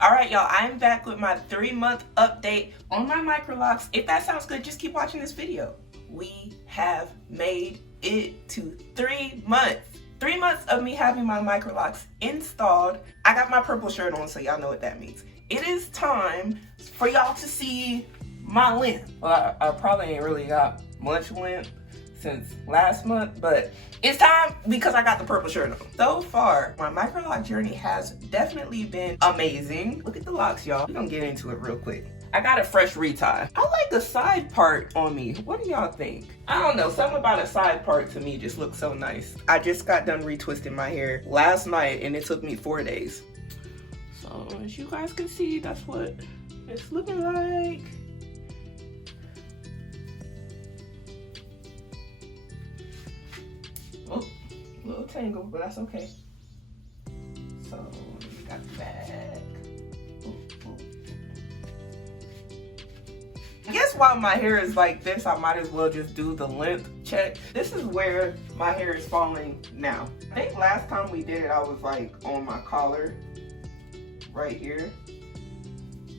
All right, y'all, I'm back with my 3-month update on my Microlocs. If that sounds good, just keep watching this video. We have made it to 3 months. 3 months of me having my Microlocs installed. I got my purple shirt on, so y'all know what that means. It is time for y'all to see my length. Well, I probably ain't really got much length since last month, but it's time because I got the purple shirt on. So far, my Microloc journey has definitely been amazing. Look at the locks, y'all. We're gonna get into it real quick. I got a fresh retie. I like the side part on me. What do y'all think? I don't know, something about a side part to me just looks so nice. I just got done retwisting my hair last night and it took me 4 days. So as you guys can see, that's what it's looking like. Oh, a little tangle, but that's okay. So we got the bag. I guess while my hair is like this, I might as well just do the length check. This is where my hair is falling now. I think last time we did it, I was like on my collar right here,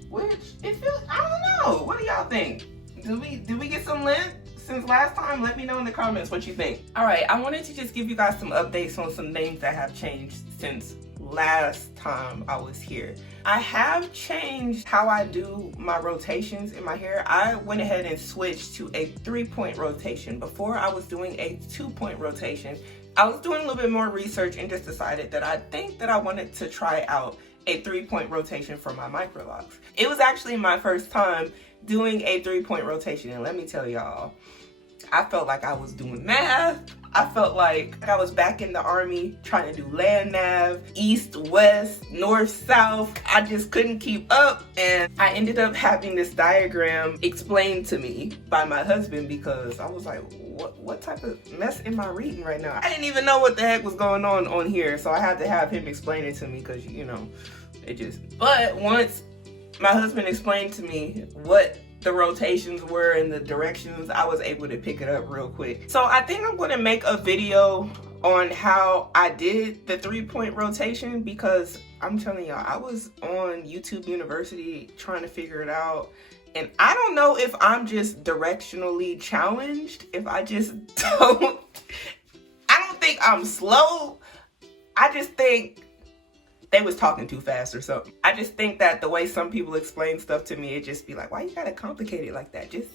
which it feels, I don't know. What do y'all think? Did we get some length since last time? Let me know in the comments what you think. All right, I wanted to just give you guys some updates on some things that have changed since last time I was here. I have changed how I do my rotations in my hair. I went ahead and switched to a 3-point rotation. Before I was doing a 2-point rotation. I was doing a little bit more research and just decided that I think that I wanted to try out a 3-point rotation for my Microlocs. It was actually my first time doing a 3-point rotation, and let me tell y'all, I felt like I was doing math. I felt like I was back in the army trying to do land nav, east, west, north, south. I just couldn't keep up, and I ended up having this diagram explained to me by my husband because I was like, what type of mess am I reading right now? I didn't even know what the heck was going on here, so I had to have him explain it to me because, you know, it just... But once my husband explained to me what the rotations were and the directions, I was able to pick it up real quick. So I think I'm going to make a video on how I did the 3-point rotation because I'm telling y'all, I was on YouTube University trying to figure it out, and I don't know if I'm just directionally challenged, if I just don't, I don't think I'm slow, I just think they was talking too fast or something. I just think that the way some people explain stuff to me, it just be like, why you gotta complicate it like that? Just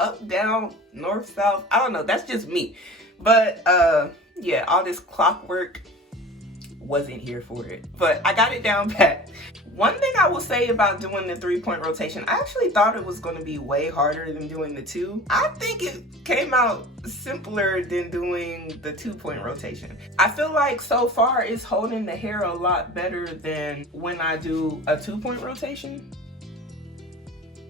up, down, north, south. I don't know, that's just me. But yeah, all this clockwork wasn't here for it. But I got it down pat. One thing I will say about doing the 3-point rotation, I actually thought it was gonna be way harder than doing the 2. I think it came out simpler than doing the 2-point rotation. I feel like so far it's holding the hair a lot better than when I do a 2-point rotation.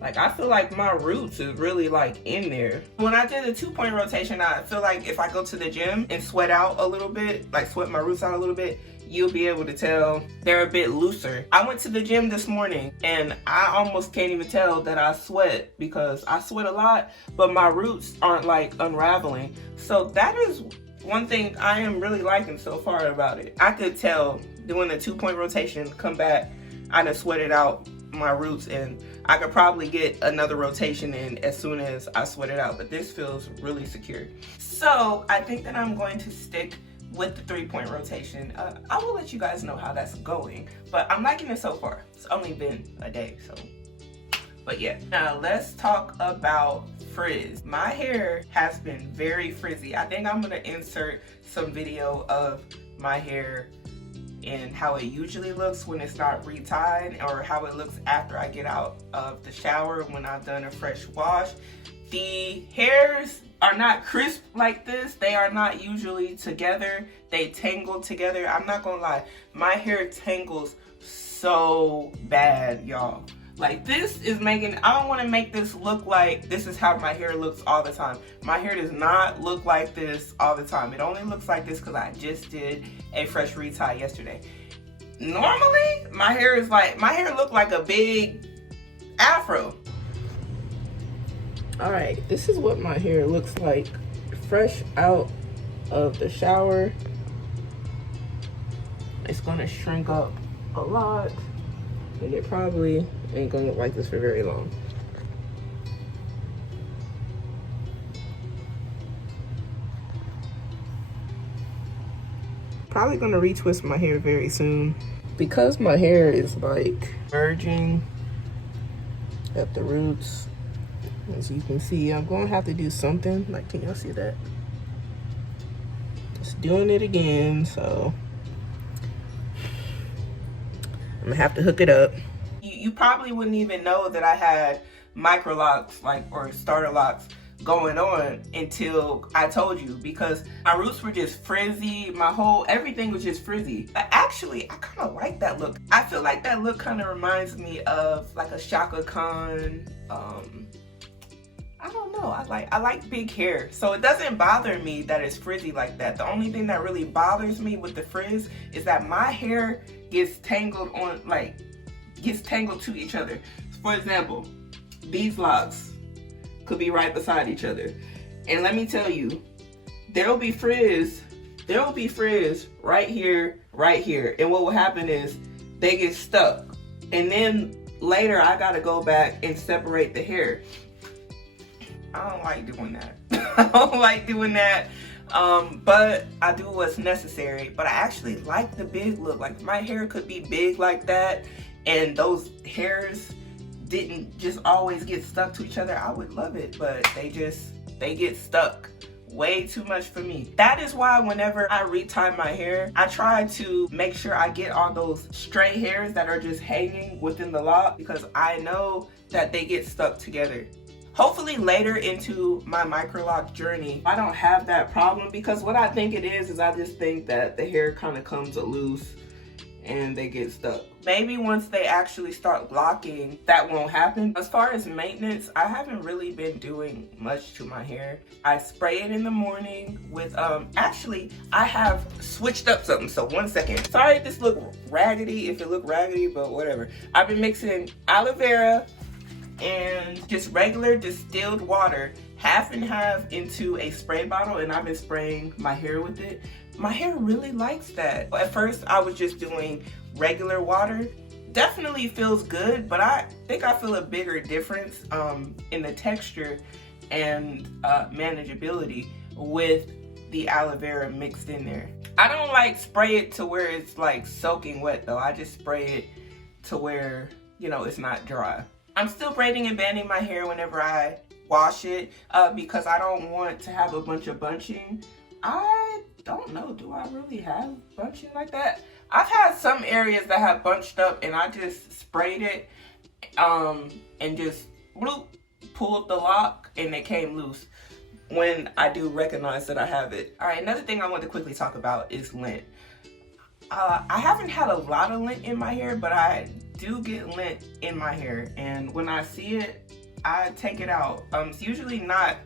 Like, I feel like my roots is really like in there. When I did a 2-point rotation, I feel like if I go to the gym and sweat out a little bit, like sweat my roots out a little bit, you'll be able to tell they're a bit looser. I went to the gym this morning and I almost can't even tell that I sweat because I sweat a lot, but my roots aren't like unraveling. So that is one thing I am really liking so far about it. I could tell doing the 2-point rotation, come back, I done sweated out my roots, and I could probably get another rotation in as soon as I sweat it out, but this feels really secure. So I think that I'm going to stick with the 3-point rotation. I will let you guys know how that's going, but I'm liking it so far. It's only been a day, so. But yeah, now let's talk about frizz. My hair has been very frizzy. I think I'm gonna insert some video of my hair and how it usually looks when it's not retied, or how it looks after I get out of the shower when I've done a fresh wash. The hairs are not crisp like this. They are not usually together. They tangle together. I'm not gonna lie, my hair tangles so bad, y'all. Like, this is making, I don't want to make this look like this is how my hair looks all the time. My hair does not look like this all the time. It only looks like this because I just did a fresh retie yesterday. Normally, my hair look like a big afro. All right, this is what my hair looks like fresh out of the shower. It's gonna shrink up a lot. and it probably ain't gonna look like this for very long. Probably gonna retwist my hair very soon. Because my hair is like merging at the roots, as you can see, I'm gonna have to do something. Like, can y'all see that? Just doing it again, so I'm gonna have to hook it up. You probably wouldn't even know that I had Microlocs, like, or starter locks going on until I told you, because my roots were just frizzy. Everything was just frizzy. But actually, I kind of like that look. I feel like that look kind of reminds me of like a Shaka Khan. I don't know. I like big hair, so it doesn't bother me that it's frizzy like that. The only thing that really bothers me with the frizz is that my hair gets tangled to each other. For example, these locks could be right beside each other, and let me tell you, there'll be frizz right here, and what will happen is they get stuck, and then later I gotta go back and separate the hair. I don't like doing that. I don't like doing that, but I do what's necessary. But I actually like the big look. Like, my hair could be big like that, and those hairs didn't just always get stuck to each other. I would love it, but they get stuck way too much for me. That is why whenever I retie my hair, I try to make sure I get all those stray hairs that are just hanging within the lock, because I know that they get stuck together. Hopefully later into my Microloc journey, I don't have that problem, because what I think it is I just think that the hair kind of comes loose and they get stuck. Maybe once they actually start locking, that won't happen. As far as maintenance, I haven't really been doing much to my hair. I spray it in the morning with, actually, I have switched up something, so 1 second. Sorry if this look raggedy, but whatever. I've been mixing aloe vera and just regular distilled water, half and half, into a spray bottle, and I've been spraying my hair with it. My hair really likes that. At first I was just doing regular water. Definitely feels good, but I think I feel a bigger difference in the texture and manageability with the aloe vera mixed in there. I don't like spray it to where it's like soaking wet though. I just spray it to where, you know, it's not dry. I'm still braiding and banding my hair whenever I wash it because I don't want to have a bunch of bunching. I don't know, do I really have bunching like that? I've had some areas that have bunched up and I just sprayed it and just bloop, pulled the lock and it came loose when I do recognize that I have it. All right, another thing I want to quickly talk about is lint. I haven't had a lot of lint in my hair, but I do get lint in my hair, and when I see it, I take it out. It's usually not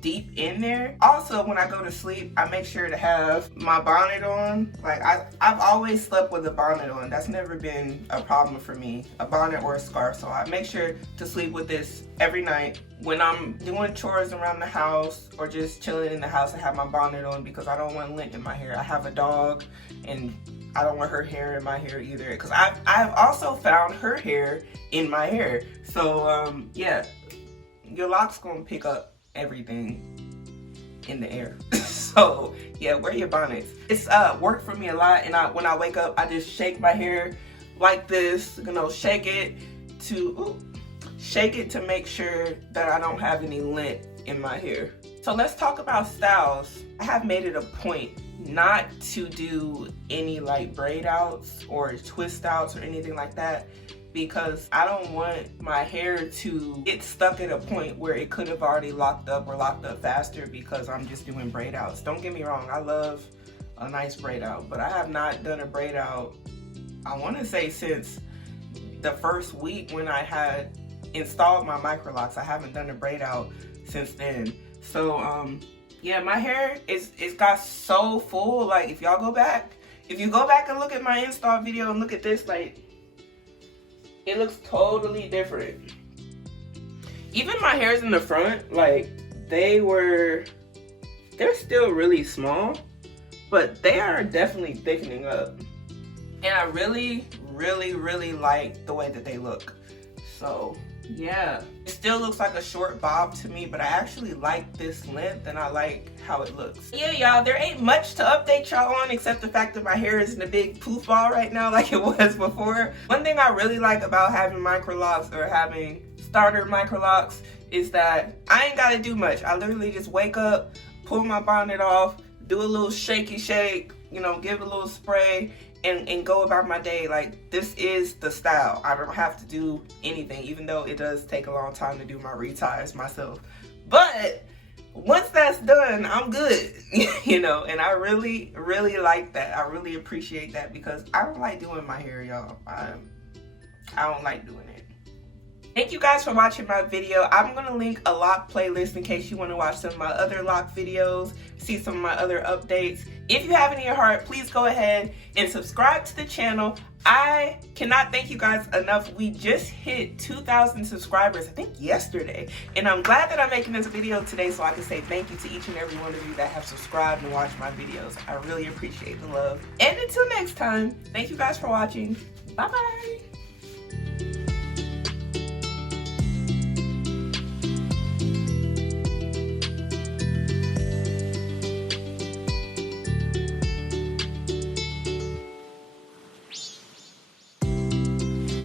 deep in there. Also, when I go to sleep, I make sure to have my bonnet on. Like, I've always slept with a bonnet on. That's never been a problem for me, a bonnet or a scarf. So I make sure to sleep with this every night. When I'm doing chores around the house or just chilling in the house, I have my bonnet on because I don't want lint in my hair. I have a dog and I don't want her hair in my hair either, because I've also found her hair in my hair. So yeah, your locks gonna pick up everything in the air. So yeah, wear your bonnets. It's worked for me a lot, and when I wake up, I just shake my hair like this, you know, shake it to make sure that I don't have any lint in my hair. So let's talk about styles. I have made it a point not to do any like braid outs or twist outs or anything like that, because I don't want my hair to get stuck at a point where it could have already locked up or locked up faster because I'm just doing braid outs. Don't get me wrong, I love a nice braid out, but I have not done a braid out, I want to say, since the first week when I had installed my Microlocs. I haven't done a braid out since then. So yeah, my hair it's got so full. Like, if you go back and look at my install video and look at this, like, it looks totally different. Even my hairs in the front, like, they're still really small, but they are definitely thickening up. And I really, really like the way that they look. So yeah, it still looks like a short bob to me, but I actually like this length and I like how it looks. Yeah, y'all, there ain't much to update y'all on except the fact that my hair isn't a big poof ball right now like it was before. One thing I really like about having Microlocs or having starter Microlocs is that I ain't gotta do much. I literally just wake up, pull my bonnet off, do a little shaky shake, you know, give it a little spray, and go about my day. Like, this is the style. I don't have to do anything, even though it does take a long time to do my reties myself. But once that's done, I'm good, you know, and I really like that. I really appreciate that because I don't like doing my hair, y'all. I don't like doing it. Thank you guys for watching my video. I'm going to link a lock playlist in case you want to watch some of my other lock videos, see some of my other updates. If you have it in your heart, please go ahead and subscribe to the channel. I cannot thank you guys enough. We just hit 2,000 subscribers, I think yesterday. And I'm glad that I'm making this video today so I can say thank you to each and every one of you that have subscribed and watched my videos. I really appreciate the love. And until next time, thank you guys for watching. Bye-bye.